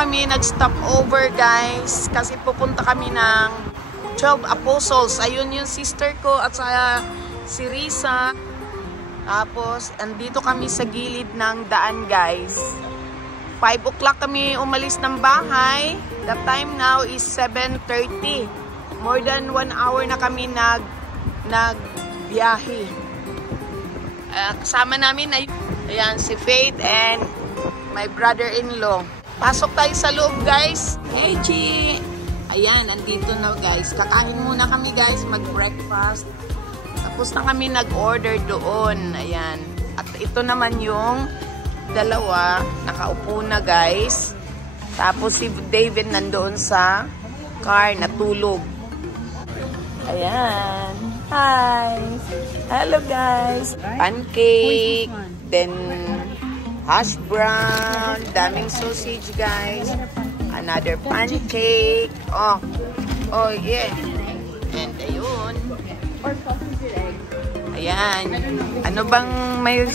kami nag-stop over guys kasi pupunta kami ng 12 Apostles. Ayun yung sister ko at saka si Risa. Tapos andito kami sa gilid ng daan guys. 5 o'clock kami umalis ng bahay. The time now is 7:30. More than 1 hour na kami nagbiyahe. Kasama namin ay ayan, si Faith and my brother-in-law. Pasok tayo sa loob guys. Hey Chi! Ayan, andito na guys. Kakain muna kami guys, mag-breakfast. Tapos na kami nag-order doon. Ayan. At ito naman yung dalawa. Nakaupo na guys. Tapos si David nandoon sa car, natulog. Ayan. Hi! Hello guys! Pancake. Then hash brown, daming sausage guys, another pancake, oh yeah, and ayun, ayan, ano bang may,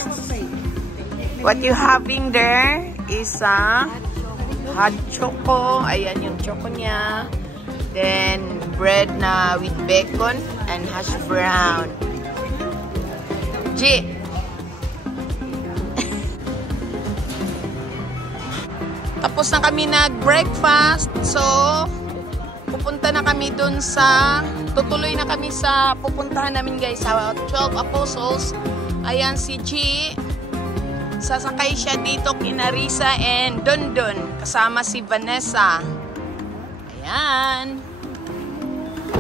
what you having there is hot choco, ayan yung choco niya, then bread na with bacon and hash brown. G. Tapos na kami nag-breakfast. So, pupunta na kami dun sa, tutuloy na kami sa pupuntahan namin guys, sa 12 Apostles. Ayan si G. Sasakay siya dito kina Risa and Dondon. Kasama si Vanessa. Ayan.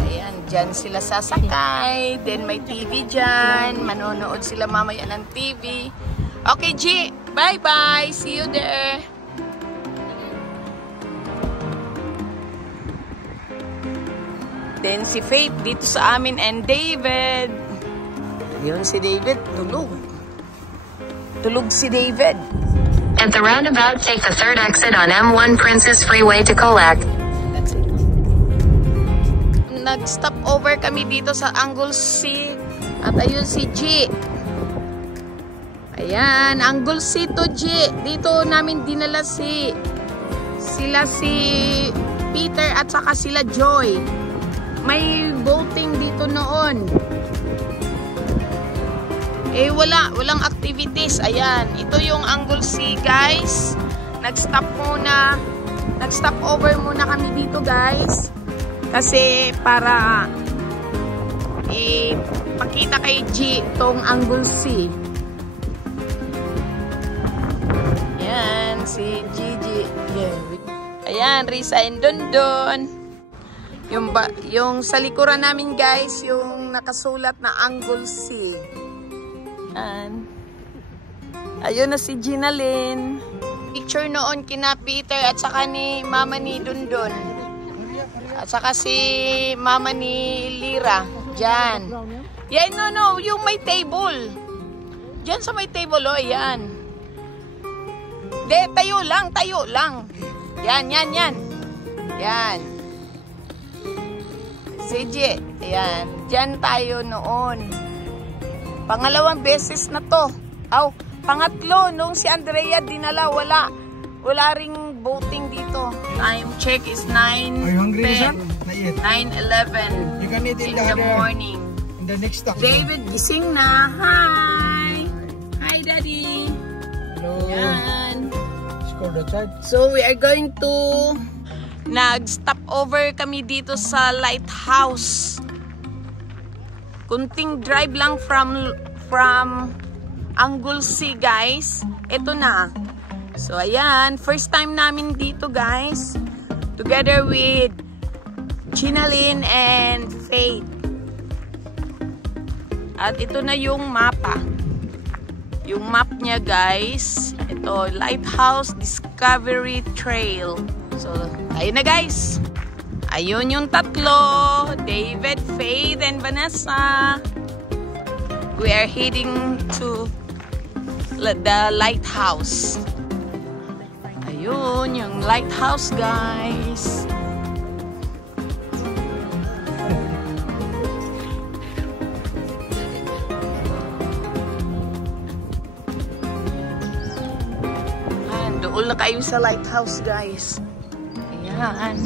Ayan, dyan sila sasakay. Then may TV dyan. Manonood sila mamaya ng TV. Okay G, bye-bye. See you there. Then si Faith dito sa amin and David. Yun si David, tulog. Tulog si David. At the roundabout, take the third exit on M1 Princess Freeway to Colac. Nag-stop over kami dito sa Anglesey. At ayun si G. Ayan, Anglesey to G. Dito namin dinala sila si Peter at saka sila Joy. May boating dito noon. Eh walang activities. Ayan, ito yung Anglesey guys. Nag-stop over muna kami dito guys. Kasi para ipakita kay G tong Anglesey. Ayan, si Gigi. Yeah. Ayan, Risa and Dondon. Yung sa likuran namin guys, yung nakasulat na Anglesey. Ayun na si Gina Lynn. Picture noon kina Peter at saka ni mama ni Dondon. At saka si mama ni Lira. Diyan. Yan, no, yung may table. Diyan sa may table, oh, yan. De, tayo lang. Yan. Yan. CJ, ayan. Diyan tayo noon. Pangalawang beses na to. Pangatlo, nung si Andrea dinala, wala ring boating dito. Time check is 9:10. 9:11 in the morning. In the next stop. David gising na. Hi! Hi, Daddy! Hello. Yan. Score the child. So, we are going to nag-stop over kami dito sa lighthouse. Kunting drive lang from Anglesey guys. Ito na. So ayan, first time namin dito guys. Together with Chinalyn and Faith. At ito na yung mapa. Yung map niya guys. Ito, Lighthouse Discovery Trail. So, ayun na guys. Ayun yung tatlo. David, Faith, and Vanessa. We are heading to the lighthouse. Ayun yung lighthouse guys. Doon na kayo sa lighthouse guys. Ayan.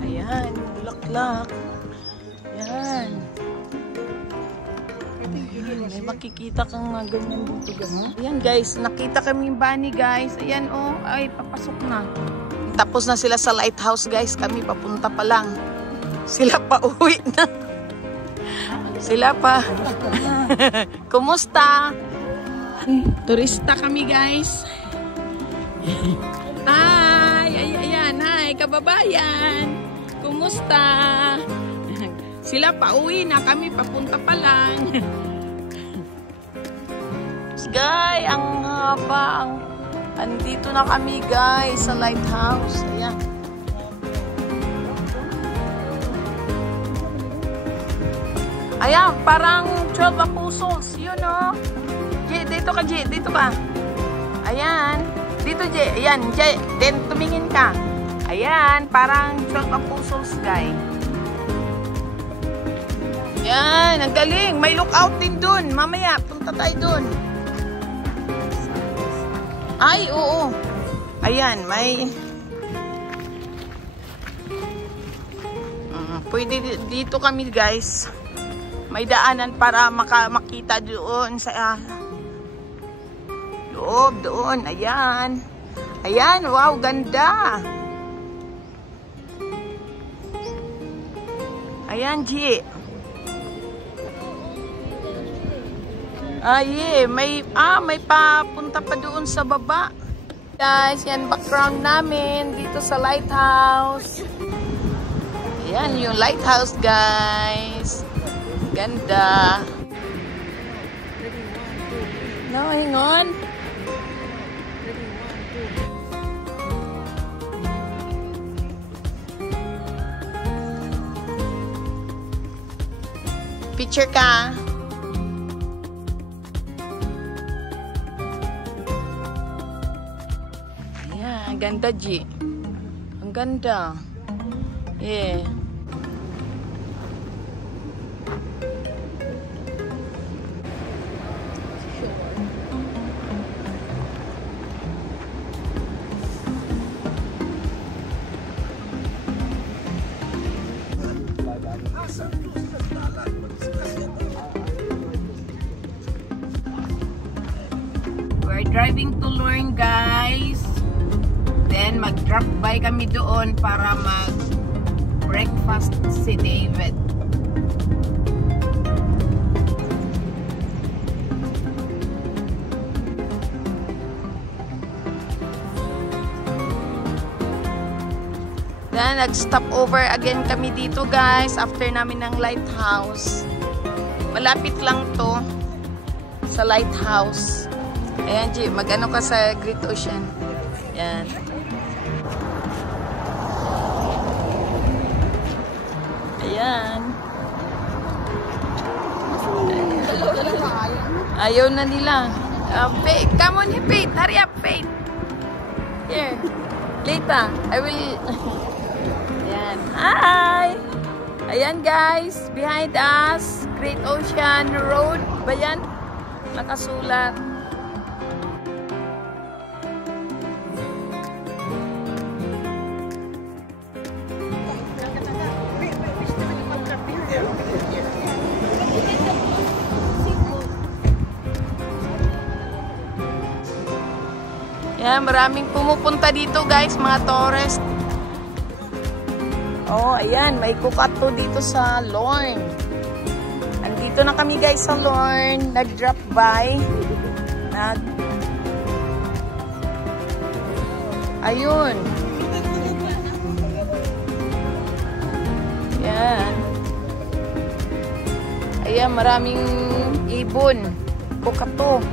Ayan, bulaklak. Ayan. May makikita kang mga ganyan dito, gano'n. Ayan guys, nakita kami yung bunny guys. Ayan oh, ay papasok na. Tapos na sila sa lighthouse guys. Kami papunta pa lang. Sila pa uwi na. Sila pa. Kumusta? Turista kami guys. Hi! Ayan, hi kababayan. Kumusta? Sila pa uwi na, kami papunta pa lang. Guys, ang haba, andito na kami guys sa lighthouse. Ayan. Ayan, parang 12 Apostles. Yun o. J, dito ka J, dito ka. Ayan. Dito J, ayan J, then tumingin ka. Ayan, parang 12 Apostles guys. Ayan, ang galing. May lookout din dun. Mamaya, punta tayo dun. Ay, oo. Ayan, may... pwede dito kami, guys. May daanan para makita doon sa... loob, doon. Ayan. Ayan, wow, ganda. Ayan, G. Ay, may papunta pa doon sa baba. Guys, yan background namin dito sa lighthouse. Yan yung lighthouse, guys. Ganda. No, hang on. Picture ka. Ang ganda, G. Ang ganda. Yeah. We're driving to Lorne, guys. Then mag-drop by kami doon para mag-breakfast si David. Then nag-stop over again kami dito guys after namin ng lighthouse. Malapit lang to sa lighthouse. Ayan G, mag-ano ka sa Great Ocean. Yan. Ayan. Ayaw na nila. Faith, come on, Faith. Hurry up, Faith. Here. Later. I will... Ayan. Hi! Ayan, guys. Behind us, Great Ocean Road. Ba yan? Nakasulat. Yan, maraming pumupunta dito guys, mga tourist. Oh, ayan, may kukato dito sa Lorne. Andito na kami guys sa Lorne, nag-drop by. Ayun. Yan. Ayan, maraming ibon. Kukato.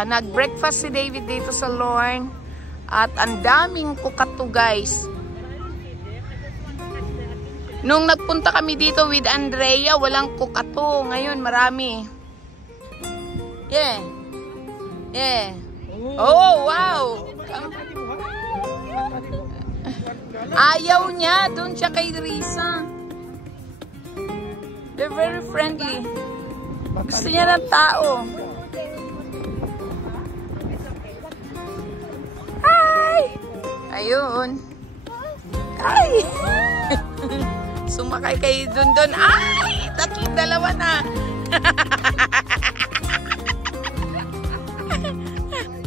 Nag-breakfast si David dito sa Lorne at ang daming kukato guys. Nung nagpunta kami dito with Andrea, walang kukato. Ngayon marami. Yeah. Yeah. Oh, wow. Ayaw niya. Doon siya kay Risa. They're very friendly. Gusto niya ng tao. Hi! Ayun. Ay! Sumakay kayo dun. Ay! Dalawa na.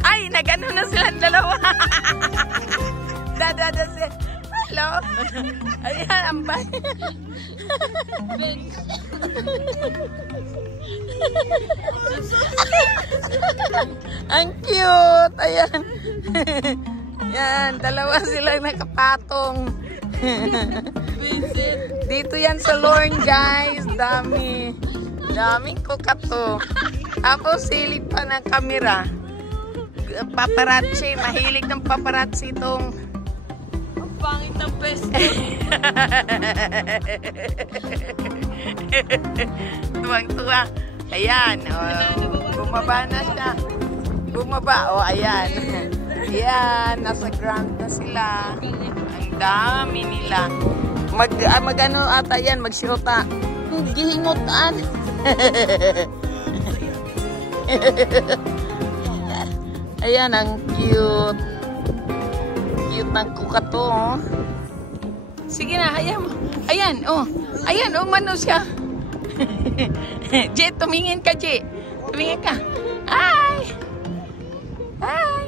Ay! Nagano na silang dalawa. Hello? Ayan, ambay. Ang cute. Ayan. Yan, dalawa silang nakapatong. Dito yan sa Lorne, guys. Daming kukato. Tapos silip pa ng kamera. Paparazzi. Mahilig ng paparazzi itong pangit ng pesto. Tuwang-tuwa. Ayan. Bumaba na siya. Bumaba. Ayan. Ayan. Nasa ground na sila. Ang dami nila. Mag-ano ata yan. Magsyota. Gihingutan. Ayan. Ang cute. Cute ng kukato, oh. Sige na, ayan. Ayan, oh. Ayan, oh, mano siya. Je, tumingin ka, Je. Tumingin ka. Ay! Ay!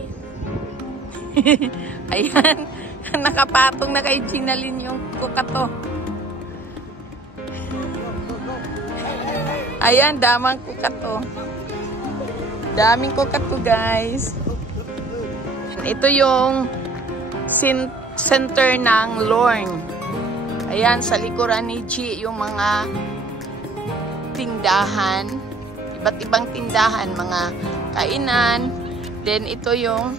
Ayan. Nakapatong na kay Ginalyn yung kukato. Ayan, damang kukato. Daming kukato, guys. Ito yung center ng Lorne. Ayan, sa likuran ni G, yung mga tindahan. Iba't ibang tindahan, mga kainan. Then, ito yung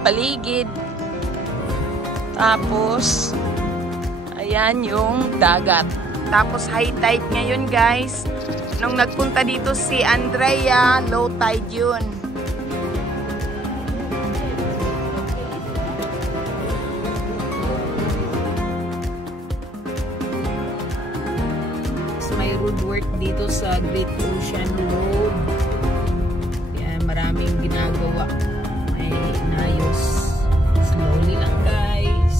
paligid. Tapos, ayan yung dagat. Tapos, high tide ngayon, guys. Nung nagpunta dito si Andrea, low tide yun. May road work dito sa Great Ocean Road. Kaya maraming ginagawa. May inayos. Slowly lang, guys.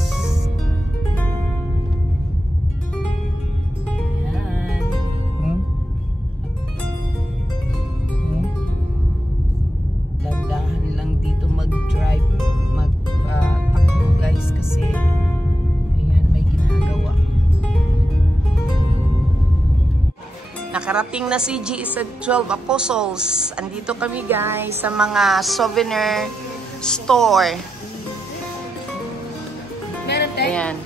Ayan. Dandahan lang dito mag-drive. Mag-takbo, guys, kasi ayan, may ginagawa. Nakarating na si G sa 12 Apostles. Andito kami, guys, sa mga souvenir store. Ayan.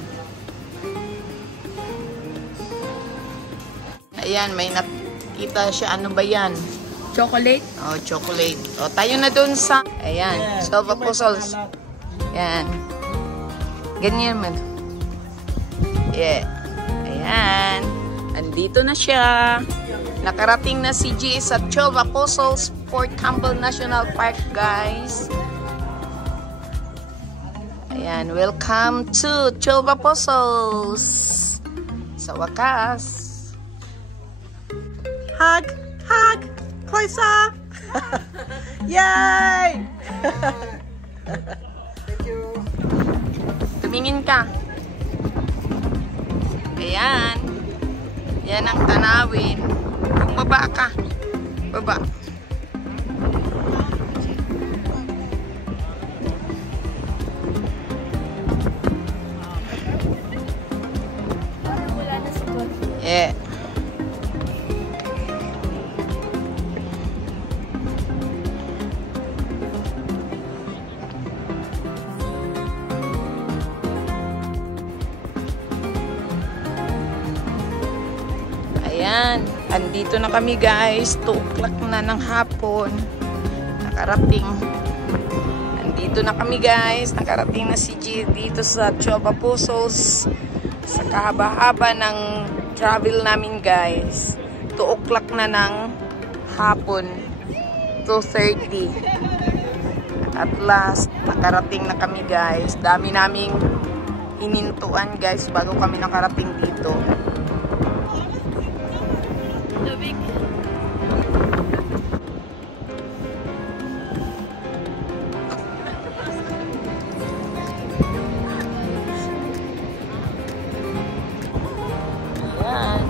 Ayan, may nakita siya. Ano ba yan? Chocolate? Oh, chocolate. O, tayo na dun sa... Ayan, 12 Apostles. Ayan. Ganyan man. Yeah. Ayan. Andito na siya. Nakarating na si G sa 12 Apostles Fort Campbell National Park, guys. Ayan, welcome to 12 Apostles. Sa wakas. Hug! Hug! Close up! Yay! Thank you. Tumingin ka. Ayan. Yan ang tanawin. Bumaba ka. Baba. Yeah. Ayan, andito na kami, guys. 2 o'clock na ng hapon. Nakarating. Andito na kami, guys. Nakarating na si G dito sa 12 Apostles. Sa kahaba-haba ng travel namin, guys. 2 o'clock na ng hapon. 2:30. At last, nakarating na kami, guys. Dami naming hinintuan, guys, bago kami nakarating dito. tubig. Ayan.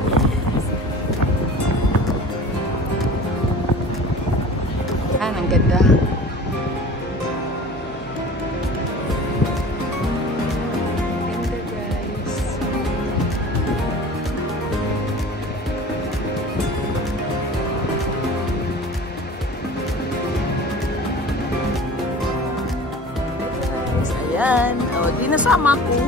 Ayan, ang ganda. Ayan. O, di nasama ko.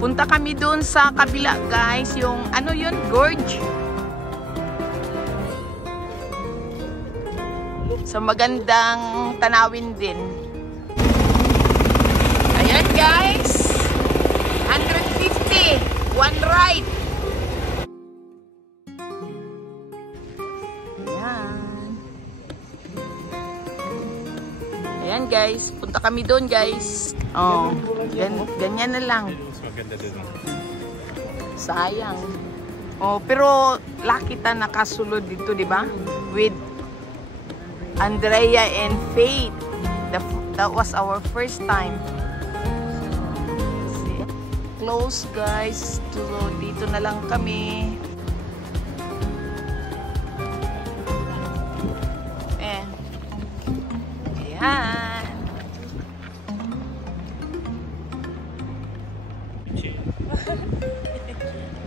Punta kami doon sa kabila, guys. Yung, ano yun? Gorge. So, magandang tanawin din. Ayan, guys. 150. One ride. Ayan guys, punta kami doon guys. Oh, ganyan na lang. Sayang. Oh, pero lucky ta nakasulod dito, di ba? With Andrea and Faith. That was our first time. See? Close guys. So, dito na lang kami. Ayan.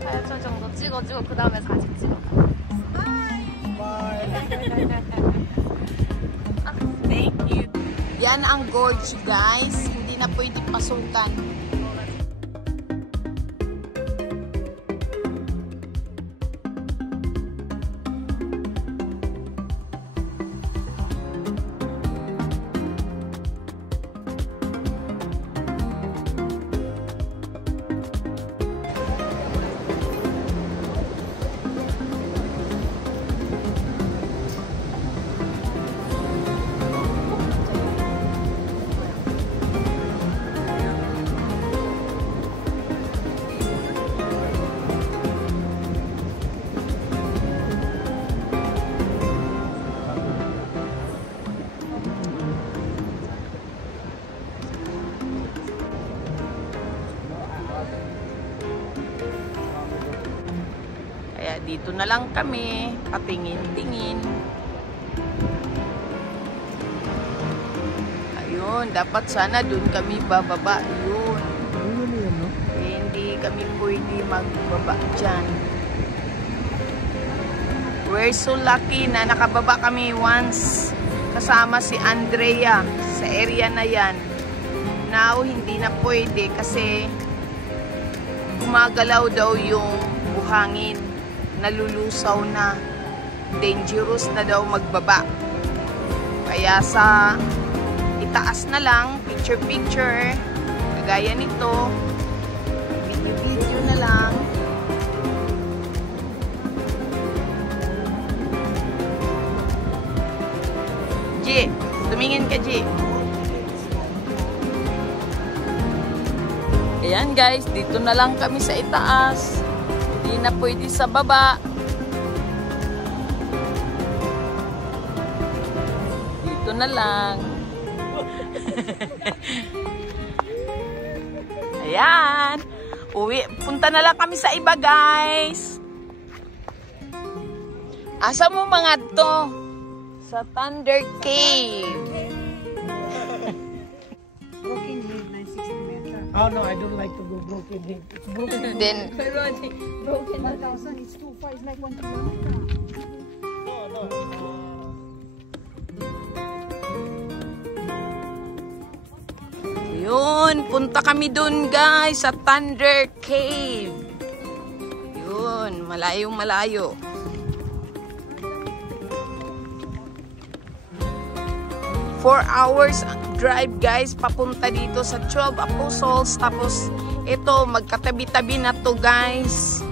8초 정도 찍어주고 그 다음에 사진 찍어. Thank you. Yan ang gorge guys. Hindi na pwede pasukan. Kaya dito na lang kami, patingin-tingin. Ayun, dapat sana dun kami bababa. Yun. Hindi kami pwede magbaba dyan. We're so lucky na nakababa kami once kasama si Andrea sa area na yan. Now, hindi na pwede kasi gumagalaw daw yung buhangin. Nalulusaw na, dangerous na daw magbaba. Kaya sa itaas na lang, picture-picture, kagaya nito, video-video na lang. G, tumingin ka G. Ayan guys, dito na lang kami sa itaas. Hindi na pwede sa baba. Dito na lang. Ayan. Uwi. Punta na lang kami sa iba, guys. Asa mo mga to? Sa Thunder Cave. Broken Hill, 960 meters. Oh no, I don't like to go Broken Hill. It's broken. Then, Broken 1,000, it's too far. It's like 1 kilometer. No. yun, punta kami dun guys sa Thunder Cave. Yun, malayo-malayo. Four hours drive guys papunta dito sa 12 Apostles. Tapos ito magkatabi-tabi na to guys.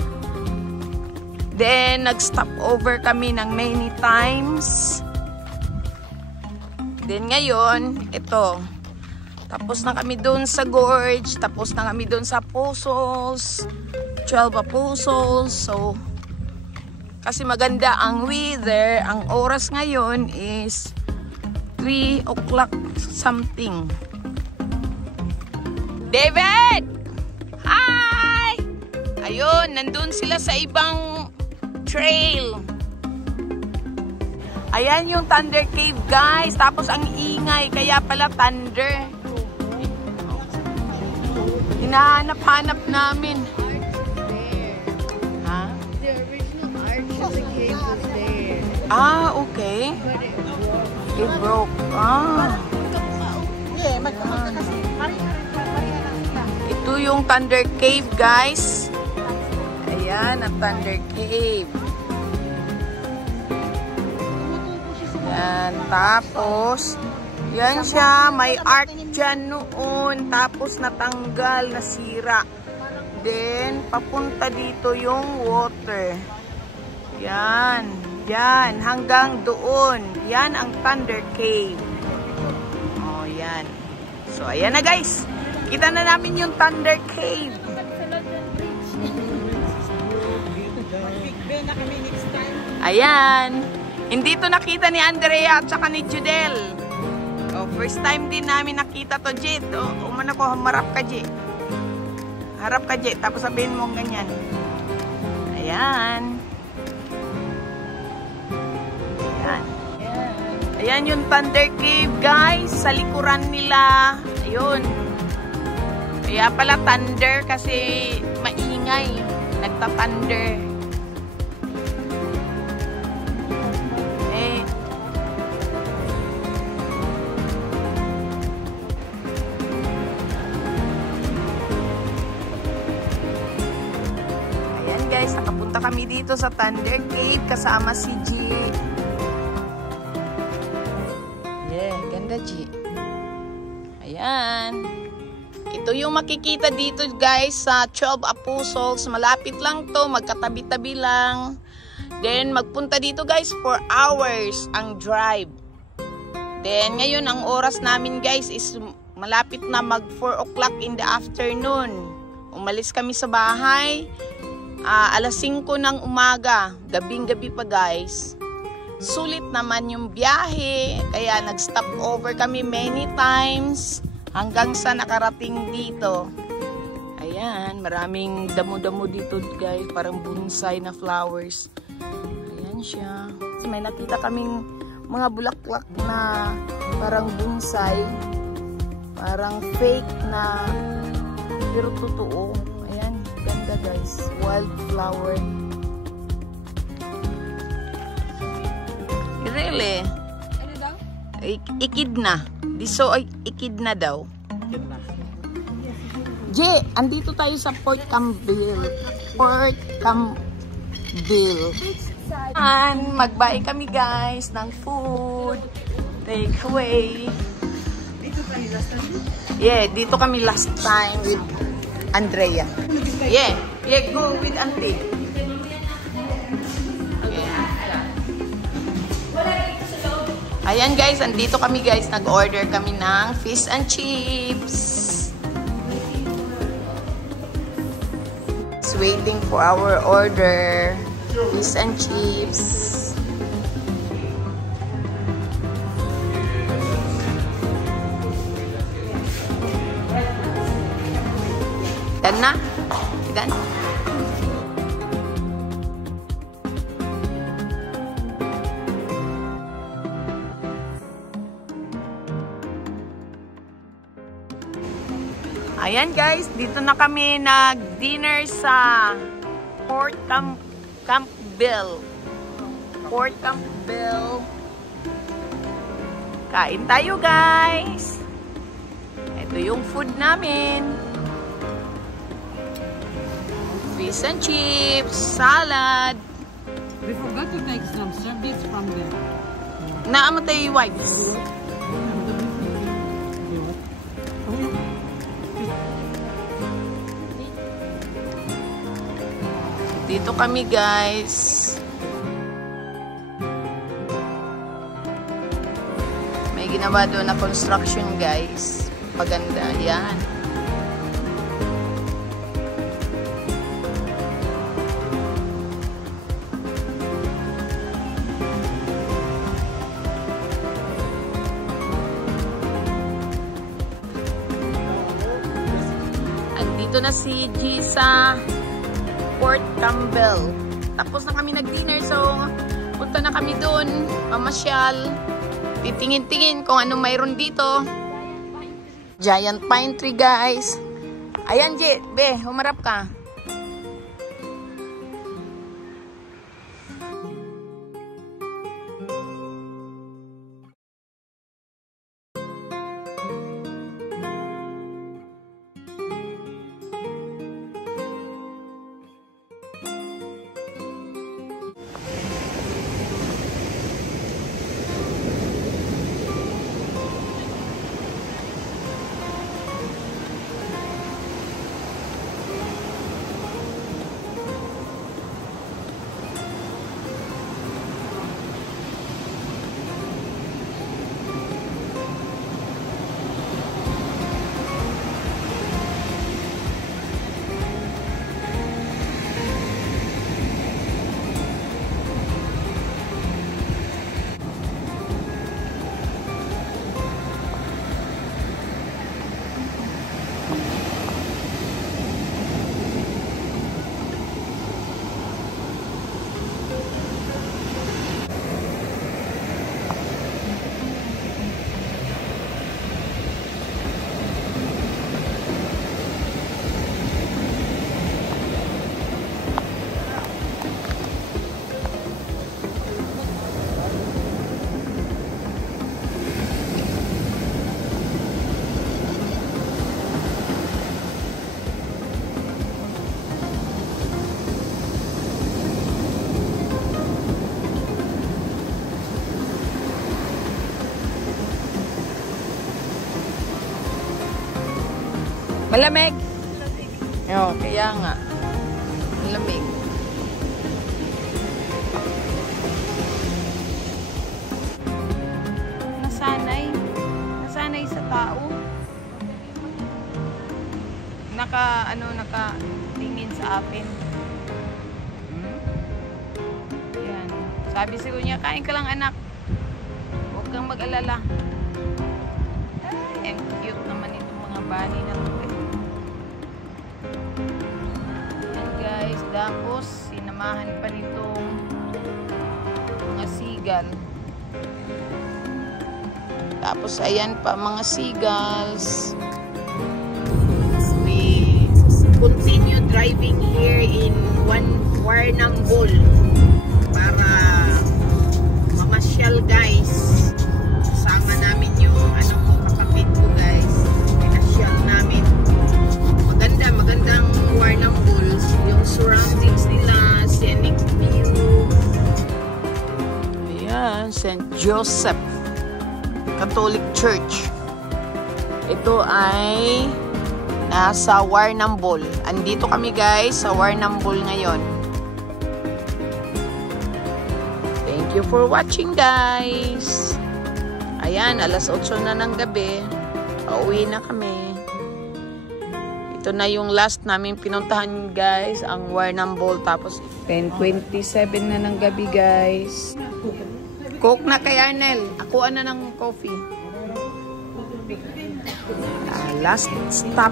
Then nag-stop over kami ng many times. Then ngayon ito Tapos na kami doon sa gorge. Tapos na kami doon sa Apostles. 12 Apostles. So, kasi maganda ang weather. Ang oras ngayon is 3 o'clock something. David! Hi! Ayun, nandun sila sa ibang trail. Ayan yung Thunder Cave, guys. Tapos ang ingay, kaya pala thunder. Hinahanap-hanap namin. Ha? The original arch of the cave was there. Ah, okay. It broke. Ah. Ito yung Thunder Cave, guys. Ayan, ang Thunder Cave. Yan, tapos, yan siya, may arc dyan noon, tapos natanggal, nasira. Then, papunta dito yung water. Yan, yan, hanggang doon. Yan ang Thunder Cave. Oh, yan. So, ayan na guys. Kita na namin yung Thunder Cave. Ayan. Hindi to nakita ni Andrea at saka ni Judel. Oh, first time din namin nakita to, Jit. Oh, umana ko, harap ka, Jit. Harap ka, Jit. Tapos sabihin mo ganyan. Ayan. Ayan. Ayan yung Thunder Cave, guys. Sa likuran nila. Ayun. Kaya pala thunder kasi maingay. Nagta-thunder. Guys, nakapunta kami dito sa Thunder Cave kasama si G. Yeah, ganda G. Ayan. Ito yung makikita dito guys sa 12 Apostles. Malapit lang to, magkatabi-tabi lang. Then magpunta dito guys 4 hours ang drive. Then ngayon ang oras namin guys is malapit na mag 4 o'clock in the afternoon. Umalis kami sa bahay. Alas 5 ng umaga, gabing-gabi pa guys. Sulit naman yung biyahe, kaya nag-stop over kami many times hanggang sa nakarating dito. Ayan, maraming damo-damo dito guys, parang bonsai na flowers. Ayan siya. So, may nakita kaming mga bulaklak na parang bonsai, parang fake na pero totoo. Ganda guys, wildflower. Really? Ano daw? Ikidna. Diso ay ikidna daw. Je, andito tayo sa Port Campbell. Port Campbell. Mag-buy kami guys ng food. Take away. Dito tayo last time? Yeah, dito kami last time with Andrea. Yeah, go with auntie. Ayan guys, andito kami guys, nag-order kami ng fish and chips. Just waiting for our order. Fish and chips. Dan na? Dan? Ayan guys, dito na kami nag-dinner sa Port Campbell. Port Campbell. Kain tayo guys. Ito yung food namin. Fish and chips, salad. We forgot to take some service from them. Naamatay yung wipes. Dito kami guys. May ginawa doon na construction guys. Paganda. Yan. Andito na si G sa Port Campbell. Tapos na kami nag-dinner, so punta na kami doon, pamasyal, titingin-tingin kung anong mayroon dito. Giant pine tree, guys. Ayan, J, be, humarap ka. Malamig? Oo, kaya nga. Malamig. Nasanay sa tao. Nakatingin sa atin. Yan. Sabi siguro niya, kain ka lang anak. Huwag kang mag-alala. Ay, ang cute naman itong mga bunny na to. Guys, tapos sinamahan pa nitong mga seagull. Tapos ayan pa mga seagulls. We continue driving here in Warrnambool para mamasyal, guys. Kasama namin yung kapatid ko, guys. Pinasyal namin. Magandang Warrnambool. Yung surroundings nila, scenic view. Ayan, St. Joseph Catholic Church. Ito ay nasa Warrnambool. Andito kami, guys, sa Warrnambool ngayon. Thank you for watching, guys. Ayan, alas 8 na ng gabi. Pauwi na kami. Ito na yung last namin pinuntahan, guys, ang Warrnambool. Tapos 10:27 na ng gabi, guys. Coke na kay Arnel. Ako na ng coffee. Last stop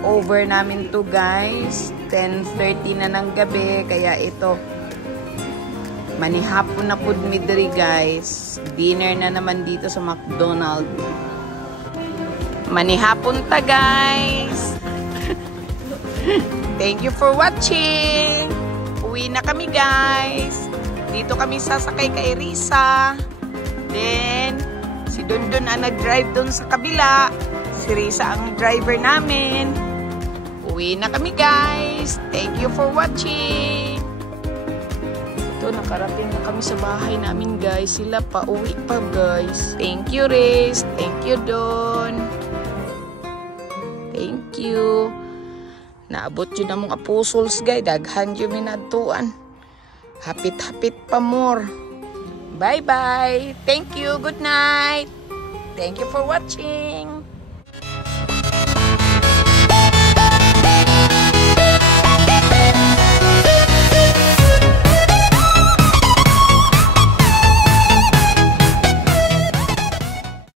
over namin to, guys. 10:30 na ng gabi. Kaya ito, manihapon na po midri, guys. Dinner na naman dito sa McDonald's. Manihapon ta, guys. Thank you for watching. Uwi na kami, guys. Dito kami sasakay kay Risa. Then, si Dondon ang nag-drive doon sa kabila. Si Risa ang driver namin. Uwi na kami, guys. Thank you for watching. Ito, nakarating na kami sa bahay namin, guys. Sila pa uwi pa, guys. Thank you, Riz. Thank you, Don. Thank you. Naabot yun ang mga pusols, guys. Daghan yun minatuan. Hapit-hapit pa more. Bye-bye. Thank you. Good night. Thank you for watching.